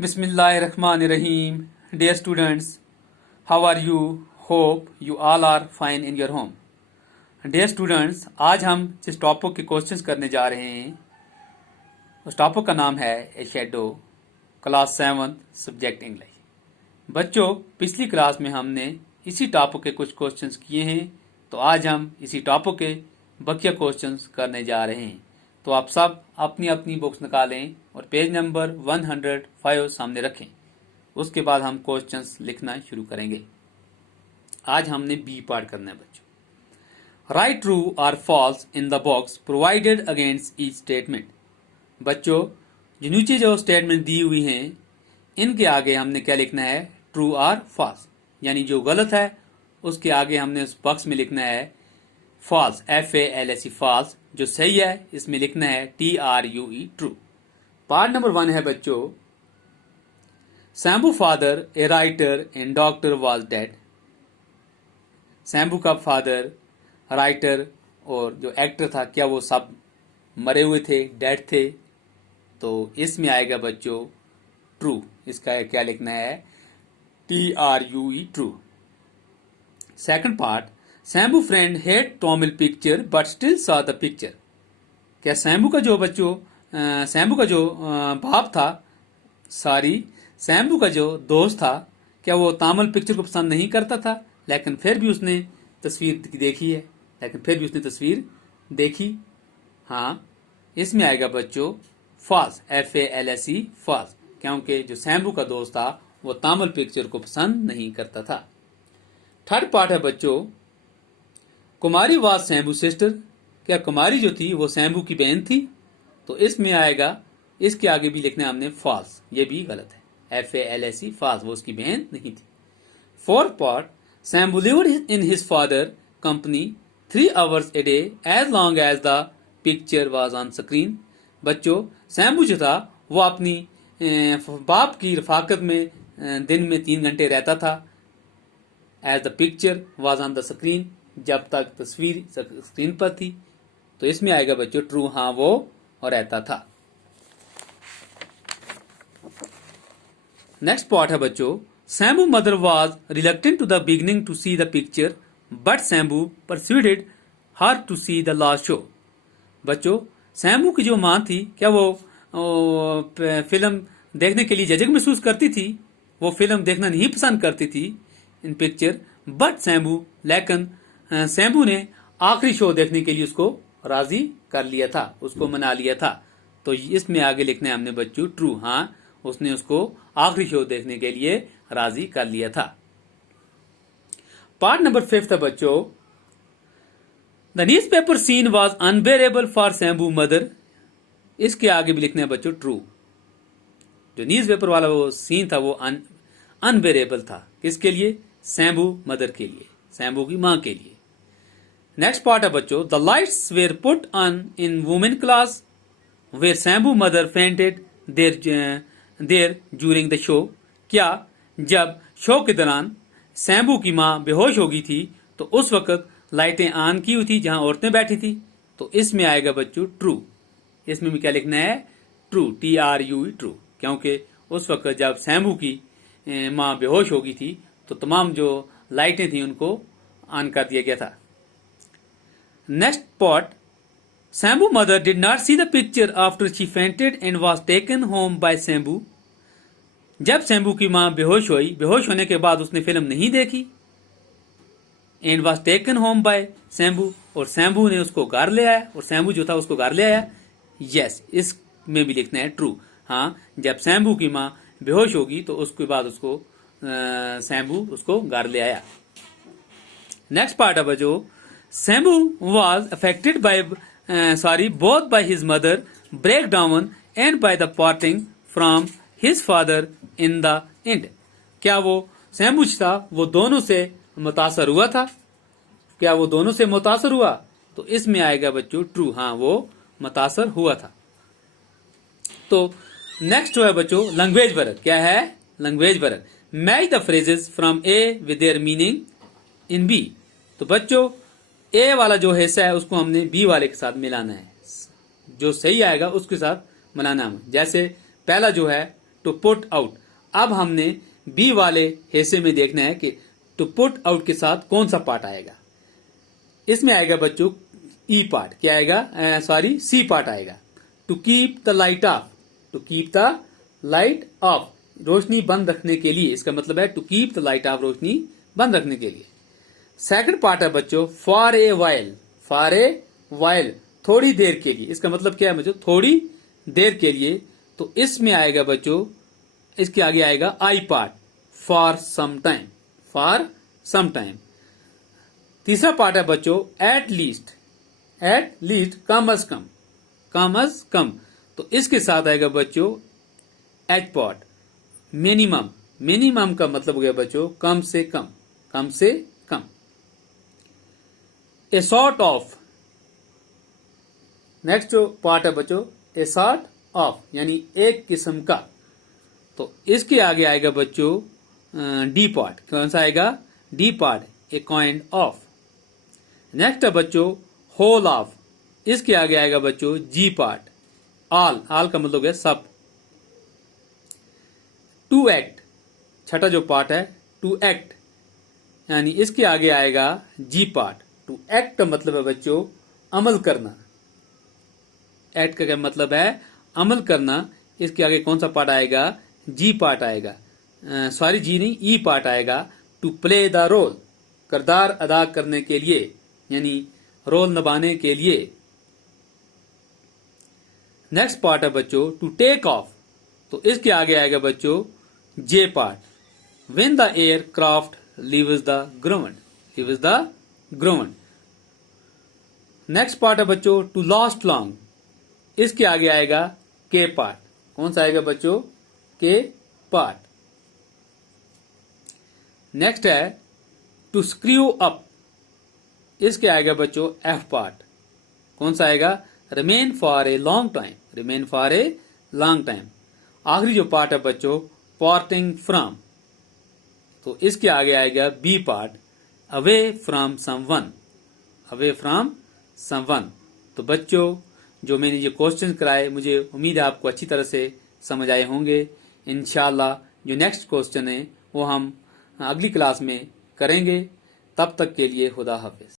Bismillahirrahmanirrahim. Dear students, how are you? Hope you all are fine in your home. Dear students, आज हम जिस topic के questions करने जा रहे हैं उस टॉपिक का नाम है ए शैडो, क्लास 7 सब्जेक्ट इंग्लिश। बच्चों, पिछली क्लास में हमने इसी टॉपिक के कुछ क्वेश्चंस किए हैं, तो आज हम इसी टॉपिक के बकिया क्वेश्चंस करने जा रहे हैं। तो आप सब अपनी अपनी बुक्स निकालें और पेज नंबर 105 सामने रखें। उसके बाद हम क्वेश्चंस लिखना शुरू करेंगे। आज हमने बी पार्ट करना है बच्चों। राइट ट्रू और falls in the box provided against each statement. बच्चों, जो नीचे जो स्टेटमेंट दी हुई हैं इनके आगे हमने क्या लिखना है? ट्रू और फॉल्स, यानी जो गलत है उसके आगे हमने उस बॉक्स में लिखना है फॉल्स, FALSE फॉल्स। जो सही है इसमें लिखना है TRUE ट्रू। पार्ट नंबर 1 है बच्चों, Shambu father a writer and doctor was dead. Shambu का फादर राइटर और जो एक्टर था, क्या वो सब मरे हुए थे, डेड थे? तो इसमें आएगा बच्चों ट्रू। इसका क्या लिखना है? TRUE true. Second part, Shambu friend had Tamil picture but still saw the picture. क्या शैम्बू का जो बच्चों शैम्बू का जो बाप था, शैम्बू का जो दोस्त था, क्या वो तामिल पिक्चर को पसंद नहीं करता था, लेकिन फिर भी उसने तस्वीर देखी? हाँ, इसमें आएगा बच्चों फॉल्स, FALSE फॉल्स, क्योंकि जो शैम्बू का दोस्त था वो तामिल पिक्चर को पसंद नहीं करता था। थर्ड पार्ट है बच्चों, कुमारी वाज शैम्बू सिस्टर। क्या कुमारी जो थी वो शैम्बू की बहन थी? तो इसमें आएगा, इसके आगे भी लिखना है हमने फॉल्स, ये भी गलत है, FALSE फॉल्स, वो उसकी बहन नहीं थी। Fourth part, Shambu lived in his father company 3 hours a day as long as the picture was on screen। बच्चों, शैम्बू जो था वो अपनी बाप की रफाकत में दिन में 3 घंटे रहता था, as the picture was on the screen, जब तक तस्वीर स्क्रीन पर थी। तो इसमें आएगा बच्चों ट्रू, हाँ वो और रहता था। नेक्स्ट पार्ट है बच्चों, Shambu mother was reluctant to the beginning to see the picture but Shambu persuaded her to see the last show. बच्चों, शैम्बू की जो मां थी, क्या वो फिल्म देखने के लिए झिझक महसूस करती थी? वो फिल्म देखना नहीं पसंद करती थी इन पिक्चर, बट लेकिन शैम्बू ने आखिरी शो देखने के लिए उसको राजी कर लिया था, उसको मना लिया था। तो इसमें आगे लिखना है हमने बच्चों ट्रू, हाँ उसने उसको आखिरी शो देखने के लिए राजी कर लिया था। पार्ट नंबर 5 है बच्चों, the newspaper scene was unbearable for Shambu mother. इसके आगे भी लिखना है बच्चों ट्रू। जो न्यूज़पेपर वाला वो सीन था वो अनबेरेबल था, किसके लिए? शैम्बू मदर के लिए, शैम्बू की मां के लिए। नेक्स्ट पार्ट है बच्चों, the lights were put on in women class where Shambu mother fainted there during the show. क्या जब शो के दौरान शैम्बू की मां बेहोश हो गई थी तो उस वक्त लाइटें ऑन की हुई थी जहां औरतें बैठी थी? तो इसमें आएगा बच्चों ट्रू। इसमें भी क्या लिखना है? ट्रू, TRUE ट्रू, क्योंकि उस वक्त जब शैम्बू की मां बेहोश हो गई थी तो तमाम जो लाइटें थी उनको ऑन कर दिया गया था। Next part, Shambu mother did not see the picture after she fainted and was taken home by Shambu. जब शैम्बू की मां बेहोश होने के बाद उसने फिल्म नहीं देखी, and was taken home by Shambu, और शैम्बू ने उसको घर ले आया, और शैम्बू जो था उसको घर ले आया। यस, इसमें भी लिखना है ट्रू, हाँ जब शैम्बू की मां बेहोश होगी तो उसके बाद उसको शैम्बू उसको घर ले आया। नेक्स्ट पार्ट है बच्चों, Shambu was affected by both by his mother break down and by the parting from his father in the end. क्या वो शैम्बू था वो दोनों से मुतासर हुआ था? क्या वो दोनों से मुतासर हुआ? तो इसमें आएगा बच्चों ट्रू, हाँ वो मुतासर हुआ था। तो नेक्स्ट जो है बच्चों लैंग्वेज वर्क। क्या है? Language work. Match the phrases from A with their meaning in B. तो बच्चों ए वाला जो हिस्सा है उसको हमने बी वाले के साथ मिलाना है, जो सही आएगा उसके साथ मिलाना है। जैसे पहला जो है टू पुट आउट। अब हमने बी वाले हिस्से में देखना है कि टू पुट आउट के साथ कौन सा पार्ट आएगा। इसमें आएगा बच्चों ई पार्ट, क्या आएगा, सी पार्ट आएगा। To keep the light off, to keep the light off, रोशनी बंद रखने के लिए, इसका मतलब है to keep the light off, रोशनी बंद रखने के लिए। सेकंड पार्ट है बच्चों for a while, for a while, थोड़ी देर के लिए, इसका मतलब क्या है बच्चों, थोड़ी देर के लिए। तो इसमें आएगा बच्चों, इसके आगे आएगा I part, for some time, for some time. तीसरा पार्ट है बच्चों at least, at least, come as come, come as come. तो इसके साथ आएगा बच्चों एच पार्ट, मिनिमम, मिनिमम का मतलब हो गया बच्चों कम से कम, कम से कम। A sort of, next part है बच्चों ए सॉर्ट ऑफ, यानी एक किस्म का। तो इसके आगे आएगा बच्चों डी पार्ट, कौन सा आएगा, D part, a kind of. Next है बच्चों होल ऑफ, इसके आगे आएगा बच्चों जी पार्ट, ऑल, ऑल का मतलब है सब। टू एक्ट, छठा जो पार्ट है टू एक्ट, यानी इसके आगे आएगा जी पार्ट। टू एक्ट का मतलब है बच्चों अमल करना, एक्ट का क्या मतलब है, अमल करना। इसके आगे कौन सा पार्ट आएगा, जी पार्ट आएगा, जी नहीं, ई पार्ट आएगा। टू प्ले द रोल, किरदार अदा करने के लिए, यानी रोल निभाने के लिए। नेक्स्ट पार्ट है बच्चों टू टेक ऑफ, तो इसके आगे आएगा बच्चों J part, when the aircraft leaves the ground, leaves the ground. Next part है बच्चों टू लास्ट लॉन्ग, इसके आगे आएगा के पार्ट, कौन सा आएगा बच्चों, के पार्ट। नेक्स्ट है टू स्क्रू अप, इसके आएगा बच्चों एफ पार्ट, कौन सा आएगा, remain for a long time, remain for a long time. आखिरी जो पार्ट है बच्चों पार्टिंग फ्रॉम, तो इसके आगे आएगा B part, away from someone, away from someone. तो बच्चों जो मैंने ये क्वेश्चन कराए, मुझे उम्मीद है आपको अच्छी तरह से समझ आए होंगे। इंशाल्लाह जो नेक्स्ट क्वेश्चन है वो हम अगली क्लास में करेंगे। तब तक के लिए खुदा हाफिज।